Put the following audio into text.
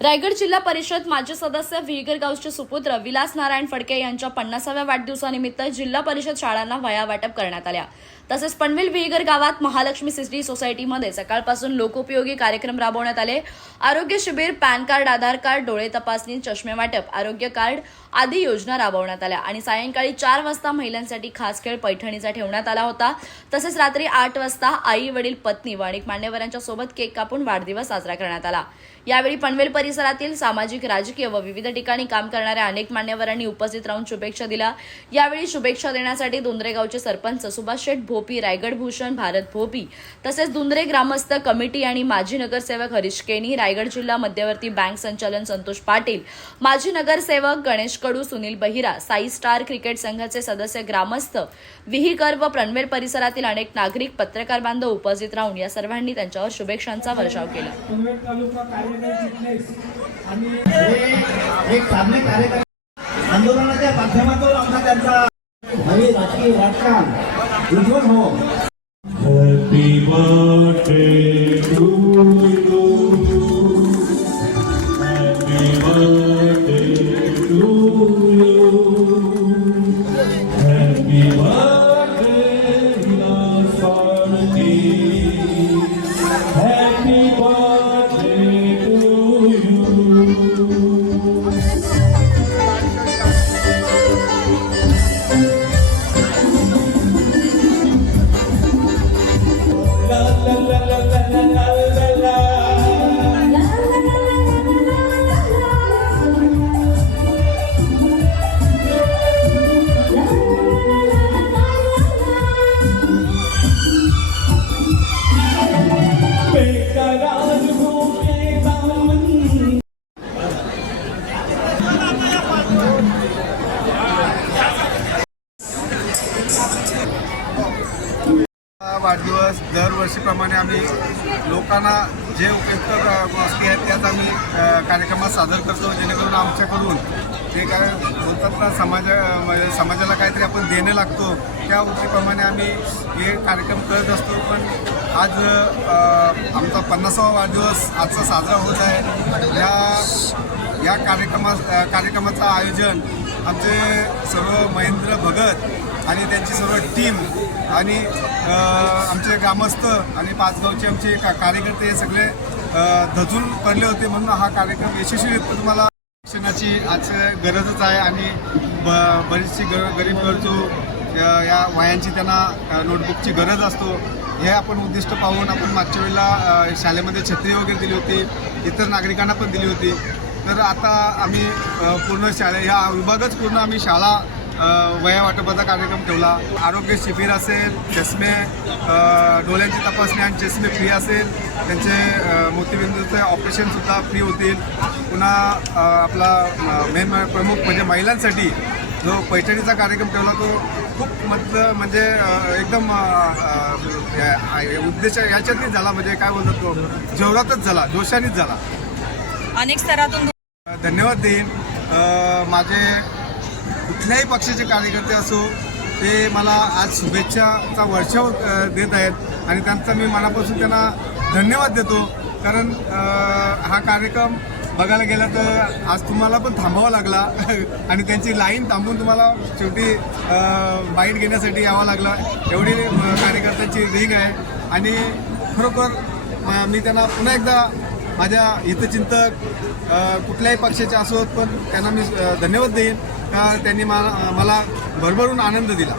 रायगड जिल्हा परिषद माजी सदस्य विहीगर गावचे सुपुत्र विलास नारायण फडके यांच्या पन्नासाव्या वाढदिवसानिमित्त जिल्हा परिषद शाळांना वया वाटप करण्यात आल्या. तसेच पनवेल विहीगर गावात महालक्ष्मी सिटी सोसायटीमध्ये सकाळपासून लोकोपयोगी कार्यक्रम राबवण्यात आले. आरोग्य शिबिर पॅन कार्ड आधार कार्ड डोळे तपासणी चष्मे वाटप आरोग्य कार्ड आदी योजना राबवण्यात आल्या आणि सायंकाळी चार वाजता महिलांसाठी खास खेळ पैठणीचा ठेवण्यात आला होता. तसेच रात्री आठ वाजता आई वडील पत्नी व अनेक मान्यवरांच्या सोबत केक कापून वाढदिवस साजरा करण्यात आला. यावेळी पनवेल परिसरातील सामाजिक राजकीय व विविध ठिकाणी काम करणाऱ्या अनेक मान्यवरांनी उपस्थित राहून शुभेच्छा दिल्या. यावेळी शुभेच्छा देण्यासाठी दुंद्रेगावचे सरपंच सुभाष शेठ भोपी रायगड भूषण भारत भोपी तसेच दुंद्रे ग्रामस्थ कमिटी आणि माजी नगरसेवक हरीश केनी रायगड जिल्हा मध्यवर्ती बँक संचालन संतोष पाटील माजी नगरसेवक गणेश कडू सुनील बहिरा साई स्टार क्रिकेट संघाचे सदस्य ग्रामस्थ विहीकर व पनवेल परिसरातील अनेक नागरिक पत्रकार बांधव उपस्थित राहून या सर्वांनी त्यांच्यावर शुभेच्छांचा वर्षाव केला. आणि हे एक साधने कार्यक्रम आंदोलनाच्या माध्यमातून आमचा त्यांचा भावी राजकीय राजकारण उज्ज्वल हो La la la la la वाढदिवस दरवर्षीप्रमाणे आम्ही लोकांना जे उपयुक्त गोष्टी आहेत त्याच आम्ही कार्यक्रमात सादर करतो जेणेकरून आमच्याकडून ते काय बोलतात ना समाजा म्हणजे समाजाला काहीतरी आपण देणे लागतो त्या वृत्तीप्रमाणे आम्ही हे कार्यक्रम करत असतो. पण आज आमचा पन्नासावा वाढदिवस आजचा साजरा होत आहे. या या कार्यक्रमा कार्यक्रमाचं आयोजन आमचे सर्व महेंद्र भगत आणि त्यांची सर्व टीम आणि आमचे ग्रामस्थ आणि पाचगावचे आमचे का कार्यकर्ते हे सगळे धजून पडले होते म्हणून हा कार्यक्रम यशस्वीरित्या तुम्हाला शिक्षणाची आज गरजच आहे आणि ब बरीचशी ग गरीब गरजू या वयांची त्यांना नोटबुकची गरज असतो. हे आपण उद्दिष्ट पाहून आपण मागच्या वेळेला शाळेमध्ये छत्री वगैरे दिली होती इतर नागरिकांना पण दिली होती. तर आता आम्ही पूर्ण शाळे ह्या विभागच पूर्ण आम्ही शाळा वया वाटपाचा कार्यक्रम ठेवला. आरोग्य शिबिर असेल चष्मे डोळ्यांची तपासणी आणि चष्मे फ्री असेल. त्यांचे मोतीबिंदूचे ऑपरेशनसुद्धा फ्री होतील. पुन्हा आपला मेन प्रमुख म्हणजे महिलांसाठी जो पैठणीचा कार्यक्रम ठेवला तो खूप मतलब म्हणजे एकदम उद्देश याच्यातच झाला. म्हणजे काय बोलतात तो? जोरातच झाला जोशानीच झाला. अनेक स्तरातून धन्यवाद देईन. माझे कुठल्याही पक्षाचे कार्यकर्ते असो ते मला आज शुभेच्छाचा वर्षाव देत आहेत. आणि त्यांचा मी मनापासून त्यांना धन्यवाद देतो. कारण हा कार्यक्रम बघायला गेला तर आज तुम्हाला पण थांबावा लागला. आणि त्यांची लाईन थांबून तुम्हाला शेवटी बाईट घेण्यासाठी यावं लागला. एवढी कार्यकर्त्यांची रिंग आहे. आणि खरोखर मी त्यांना पुन्हा एकदा माझ्या हितचिंतक कुठल्याही पक्षाचे असोत पण त्यांना मी धन्यवाद देईन. का त्यांनी मला मला भरभरून आनंद दिला.